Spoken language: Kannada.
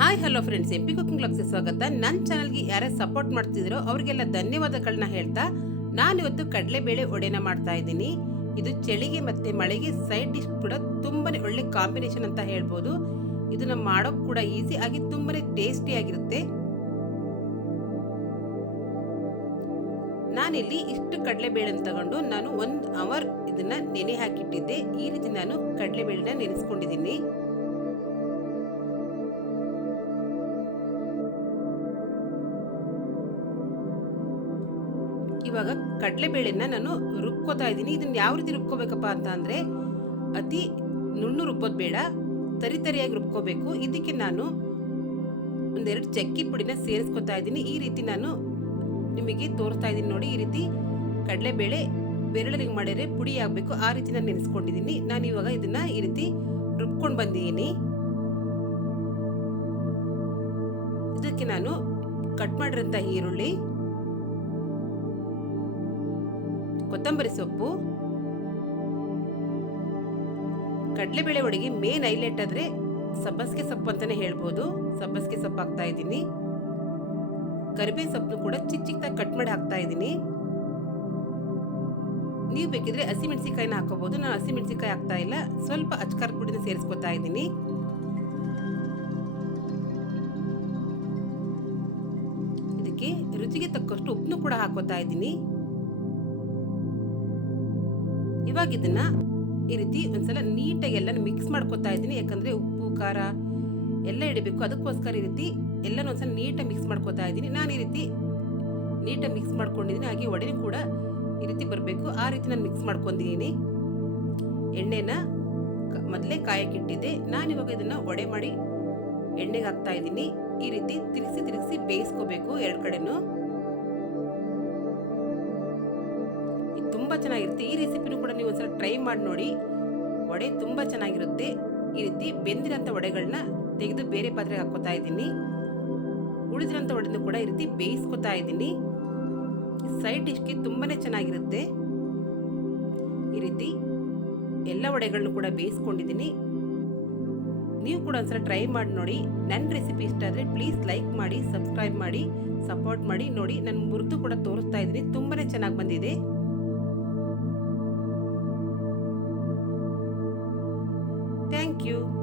ಹಾಯ್ ಹಲೋ ಫ್ರೆಂಡ್ಸ್ ಎಪ್ಪಿ ಕುಕಿಂಗ್ ಬ್ಲಾಗ್ಸ್ಗೆ ಸ್ವಾಗತ. ನನ್ನ ಚಾನಲ್ಗೆ ಯಾರೇ ಸಪೋರ್ಟ್ ಮಾಡ್ತಿದ್ರೋ ಅವರಿಗೆಲ್ಲ ಧನ್ಯವಾದಗಳನ್ನ ಹೇಳ್ತಾ ನಾನಿವತ್ತು ಕಡಲೆಬೇಳೆ ಒಡೆನ ಮಾಡ್ತಾ ಇದ್ದೀನಿ. ಇದು ಚಳಿಗೆ ಮತ್ತೆ ಮಳೆಗೆ ಸೈಡ್ ಡಿಶ್ ಕೂಡ ತುಂಬಾನೇ ಒಳ್ಳೆ ಕಾಂಬಿನೇಷನ್ ಅಂತ ಹೇಳ್ಬೋದು. ಇದನ್ನ ಮಾಡೋಕ್ ಕೂಡ ಈಸಿ ಆಗಿ ತುಂಬಾನೇ ಟೇಸ್ಟಿ ಆಗಿರುತ್ತೆ. ನಾನಿಲ್ಲಿ ಇಷ್ಟು ಕಡಲೆಬೇಳೆನ ತಗೊಂಡು ನಾನು ಒಂದು ಅವರ್ ಇದನ್ನ ನೆನೆ ಹಾಕಿಟ್ಟಿದ್ದೆ. ಈ ರೀತಿ ನಾನು ಕಡಲೆಬೇಳೆನ ನೆನೆಸ್ಕೊಂಡಿದ್ದೀನಿ. ಇವಾಗ ಕಡಲೆಬೇಳೆನ ನಾನು ರುಬ್ಕೋತಾ ಇದ್ದೀನಿ. ಇದನ್ನ ಯಾವ ರೀತಿ ರುಬ್ಕೋಬೇಕಪ್ಪ ಅಂತ ಅಂದರೆ ಅತಿ ನುಣ್ಣು ರುಬ್ಬೋದು ಬೇಡ ತರಿತರಿಯಾಗಿ ರುಬ್ಕೋಬೇಕು. ಇದಕ್ಕೆ ನಾನು ಒಂದೆರಡು ಚಕ್ಕಿ ಪುಡಿನ ಸೇರಿಸ್ಕೊತಾ ಇದ್ದೀನಿ. ಈ ರೀತಿ ನಾನು ನಿಮಗೆ ತೋರಿಸ್ತಾ ಇದ್ದೀನಿ ನೋಡಿ, ಈ ರೀತಿ ಕಡಲೆಬೇಳೆ ಬೆರಳಿಗೆ ಮಾಡಿದ್ರೆ ಪುಡಿ ಆಗಬೇಕು. ಆ ರೀತಿ ನಾನು ನೆನೆಸ್ಕೊಂಡಿದ್ದೀನಿ. ನಾನು ಇವಾಗ ಇದನ್ನ ಈ ರೀತಿ ರುಬ್ಕೊಂಡು ಬಂದಿದ್ದೀನಿ. ಇದಕ್ಕೆ ನಾನು ಕಟ್ ಮಾಡಿರೋಂಥ ಈರುಳ್ಳಿ ಕೊತ್ತಂಬರಿ ಸೊಪ್ಪು, ಕಡಲೆಬೇಳೆ ಒಳಗೆ ಮೇನ್ ಹೈಲೈಟ್ ಆದ್ರೆ ಸಬ್ಬಸಿಗೆ ಸೊಪ್ಪು ಅಂತಾನೆ ಹೇಳ್ಬೋದು. ಸಬ್ಬಸಿಗೆ ಸೊಪ್ಪು ಹಾಕ್ತಾ ಇದ್ದೀನಿ. ಕರಿಬೇವು ಸೊಪ್ಪು ಕೂಡ ಚಿಕ್ಕ ಚಿಕ್ಕದಾಗಿ ಕಟ್ ಮಾಡಿ ಹಾಕ್ತಾ ಇದ್ದೀನಿ. ನೀವು ಬೇಕಿದ್ರೆ ಹಸಿಮೆಣಸಿಕಾಯಿನ ಹಾಕೋಬಹುದು ನಾನು ಹಸಿಮೆಣಸಿಕಾಯಿ ಹಾಕ್ತಾ ಇಲ್ಲ. ಸ್ವಲ್ಪ ಅಚ್ಕಾರ ಪುಡಿನ ಸೇರಿಸ್ಕೊತಾ ಇದ್ದೀನಿ. ಇದಕ್ಕೆ ರುಚಿಗೆ ತಕ್ಕಷ್ಟು ಉಪ್ಪನ್ನು ಕೂಡ ಹಾಕೋತಾ ಇದ್ದೀನಿ. ಇವಾಗ ಇದನ್ನ ಈ ರೀತಿ ಒಂದ್ಸಲ ನೀಟಾಗಿ ಎಲ್ಲ ಮಿಕ್ಸ್ ಮಾಡ್ಕೊತಾ ಇದ್ದೀನಿ. ಯಾಕಂದ್ರೆ ಉಪ್ಪು, ಖಾರ ಎಲ್ಲ ಇಡಬೇಕು. ಅದಕ್ಕೋಸ್ಕರ ಈ ರೀತಿ ಎಲ್ಲ ಒಂದ್ಸಲ ನೀಟಾಗಿ ಮಿಕ್ಸ್ ಮಾಡ್ಕೊತಾ ಇದ್ದೀನಿ. ನಾನು ಈ ರೀತಿ ನೀಟಾಗಿ ಮಿಕ್ಸ್ ಮಾಡ್ಕೊಂಡಿದ್ದೀನಿ. ಹಾಗೆ ಒಡೆನೂ ಕೂಡ ಈ ರೀತಿ ಬರಬೇಕು. ಆ ರೀತಿ ನಾನು ಮಿಕ್ಸ್ ಮಾಡ್ಕೊಂಡಿದ್ದೀನಿ. ಎಣ್ಣೆನ ಮೊದಲೇ ಕಾಯಕ್ಕಿಟ್ಟಿದ್ದೆ ನಾನು ಇವಾಗ ಇದನ್ನು ಒಡೆ ಮಾಡಿ ಎಣ್ಣೆಗೆ ಹಾಕ್ತಾ ಇದ್ದೀನಿ. ಈ ರೀತಿ ತಿರುಗಿಸಿ ತಿರುಗಿಸಿ ಬೇಯಿಸ್ಕೋಬೇಕು ಎರಡು ಕಡೆನೂ. ತುಂಬ ಚೆನ್ನಾಗಿರುತ್ತೆ. ಈ ರೆಸಿಪಿನೂ ಕೂಡ ನೀವು ಒಂದ್ಸಲ ಟ್ರೈ ಮಾಡಿ ನೋಡಿ. ವಡೆ ತುಂಬ ಚೆನ್ನಾಗಿರುತ್ತೆ. ಈ ರೀತಿ ಬೆಂದಿರೋಂಥ ವಡೆಗಳನ್ನ ತೆಗೆದು ಬೇರೆ ಪಾತ್ರೆಗೆ ಹಾಕೋತಾ ಇದ್ದೀನಿ. ಉಳಿದಿರೋಂಥ ವಡೆನೂ ಕೂಡ ಈ ರೀತಿ ಬೇಯಿಸ್ಕೊತಾ ಇದ್ದೀನಿ. ಸೈಡ್ ಡಿಶ್ಗೆ ತುಂಬಾ ಚೆನ್ನಾಗಿರುತ್ತೆ. ಈ ರೀತಿ ಎಲ್ಲ ವಡೆಗಳನ್ನು ಕೂಡ ಬೇಯಿಸ್ಕೊಂಡಿದ್ದೀನಿ. ನೀವು ಕೂಡ ಒಂದ್ಸಲ ಟ್ರೈ ಮಾಡಿ ನೋಡಿ. ನನ್ನ ರೆಸಿಪಿ ಇಷ್ಟ ಆದರೆ ಪ್ಲೀಸ್ ಲೈಕ್ ಮಾಡಿ, ಸಬ್ಸ್ಕ್ರೈಬ್ ಮಾಡಿ, ಸಪೋರ್ಟ್ ಮಾಡಿ. ನೋಡಿ, ನಾನು ಮುರಿದು ಕೂಡ ತೋರಿಸ್ತಾ ಇದ್ದೀನಿ. ತುಂಬಾ ಚೆನ್ನಾಗಿ ಬಂದಿದೆ. Thank you.